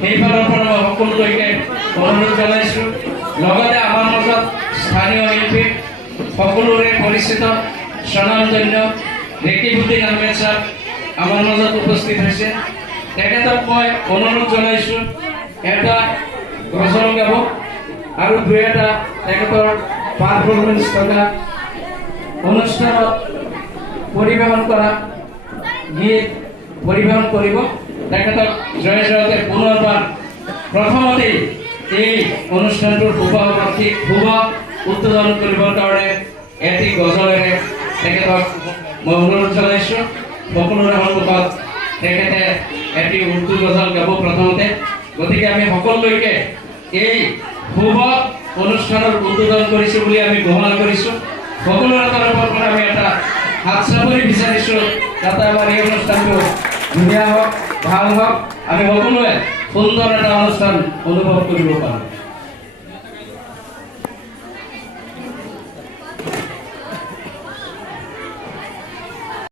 সেইফালৰ পৰা মই সকলোলৈকে অনুৰোধ জনাইছোঁ। লগতে আমাৰ মাজত স্থানীয় শিল্পী সকলোৰে পৰিচিত স্বনামধন্য ৰেকিবুদ্দিন আহমেদ ছাৰ আমাৰ মাজত উপস্থিত হৈছে। তেখেতক মই অনুৰোধ জনাইছোঁ এটা গজল গাব আৰু দুই এটা তেখেতৰ পাৰফৰ্মেঞ্চ থকা অনুষ্ঠানত পৰিৱেশন কৰা গীত পৰিৱেশন কৰিব। তেখেতক জয় জয়তে পুনৰবাৰ প্ৰথমতেই এই অনুষ্ঠানটোৰ শুভ উদ্বোধন কৰিবৰ কাৰণে এটি গজলেৰে তেখেতক মই অনুৰোধ জনাইছোঁ। সকলোৰে সন্মুখত তেখেতে এটি উৰ্দু গজল গাব প্ৰথমতে। গতিকে আমি সকলোলৈকে এই শুভ অনুষ্ঠানৰ উদ্বোধন কৰিছোঁ বুলি আমি ঘোষণা কৰিছোঁ। সকলোৰে তৰফৰ পৰা আমি এটা হাত চাপৰি বিচাৰিছোঁ যাতে আমাৰ এই অনুষ্ঠানটো ধুনীয়া হওক, ভাল হওক, আমি সকলোৱে সুন্দৰ এটা অনুষ্ঠান অনুভৱ কৰিব পাৰোঁ।